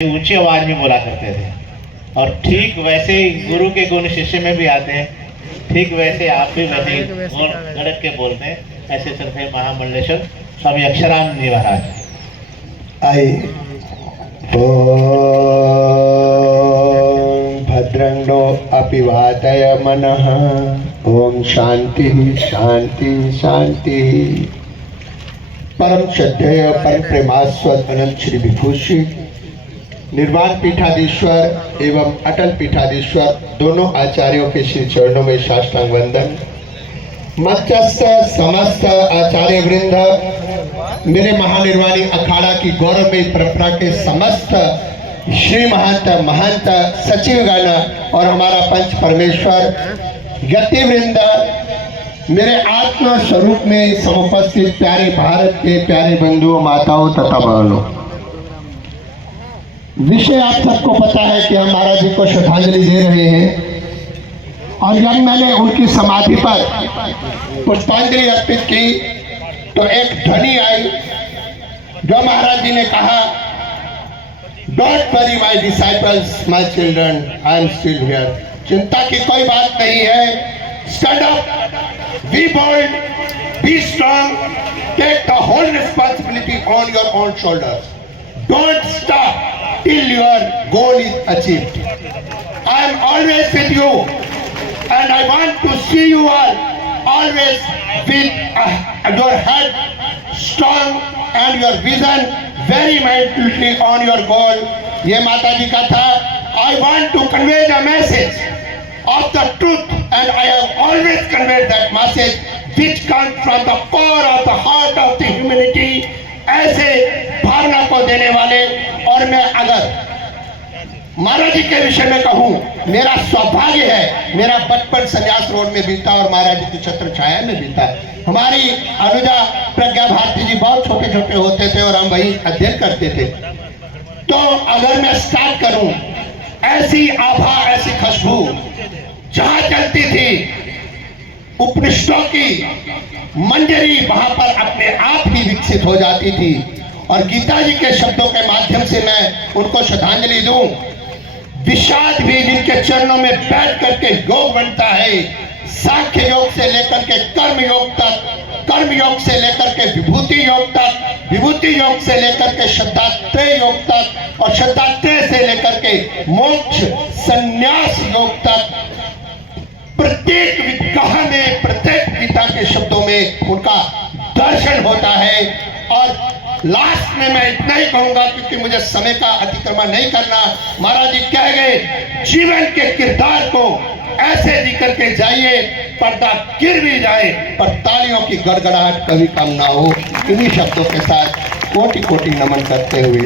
ऊंची आवाज में बोला करते थे। और ठीक वैसे ही गुरु के गुण शिष्य में भी आते हैं। ठीक वैसे आप भी वैसे ही गड़क के बोलते हैं। ऐसे चलते महामंडलेश्वर स्वामी अक्षरानंद महाराज। आई भद्रंगो अपिवादय मनः। ओम शांति शांति शांति। परम श्रद्धेय परम प्रेमास्पद अनंत श्री विभूषित निर्वाण पीठाधीश्वर एवं अटल पीठाधीश्वर दोनों आचार्यों के श्री चरणों में साष्टांग वंदन। मध्यस्थ समस्त आचार्य वृंद, मेरे महानिर्वाणी अखाड़ा की गौरवमयी परंपरा के समस्त श्री महंत सचिवगण और हमारा पंच परमेश्वर यति वृंद, मेरे आत्म स्वरूप में समुपस्थित प्यारे भारत के प्यारे बंधुओं माताओं तथा बहनों, विषय आप सबको पता है कि हम महाराज जी को श्रद्धांजलि दे रहे हैं। और जब मैंने उनकी समाधि पर पुष्पांजलि अर्पित की तो एक ध्वनि आई जो महाराज जी ने कहा, don't worry my disciples, my children, I am still here. चिंता की कोई बात नहीं है। Stand up, be bold, be strong, take the whole responsibility on your own shoulders. Don't stop till your goal is achieved. I am always with you and I want to see you all always with your head strong and your vision very mindfully on your goal. ये माता जी का था। I want to convey the message of the truth and I have always conveyed that message which comes from the core of the heart of the humanity, ऐसे भावना को देने वाले। और मैं अगर महाराज जी के विषय में कहूं, मेरा सौभाग्य है, मेरा बचपन संन्यास रोड में बीता और महाराज जी की छत्र छाया में बीता। हमारी अनुजा प्रज्ञा भारती जी बहुत छोटे छोटे होते थे और हम वही अध्ययन करते थे। तो अगर मैं स्टार्ट करूं, ऐसी आभा ऐसी खुशबू जहां चलती थी उपनिषदों की मंजरी वहां पर अपने आप ही विकसित हो जाती थी। और गीता जी के शब्दों के माध्यम से मैं उनको श्रद्धांजलि दूं। विषाद भी जिनके चरणों में बैठ करके योग बनता है, सांख्य योग से लेकर के कर्म योग तक, कर्म योग से लेकर के विभूति योग तक, विभूति योग से लेकर के श्रद्धात्रय योग तक, और श्रद्धात्रय से लेकर के मोक्ष संन्यास योग तक, प्रत्येक विद्या में, प्रत्येक गीता के शब्दों में उनका दर्शन होता है। और लास्ट में मैं इतना ही कहूंगा, क्योंकि मुझे समय का अतिक्रमण नहीं करना। महाराज जी कह गए, जीवन के किरदार को ऐसे जी करके जाइए, पर्दा गिर भी जाए पर तालियों की गड़गड़ाहट कभी कम ना हो। इन्हीं शब्दों के साथ कोटि कोटि नमन करते हुए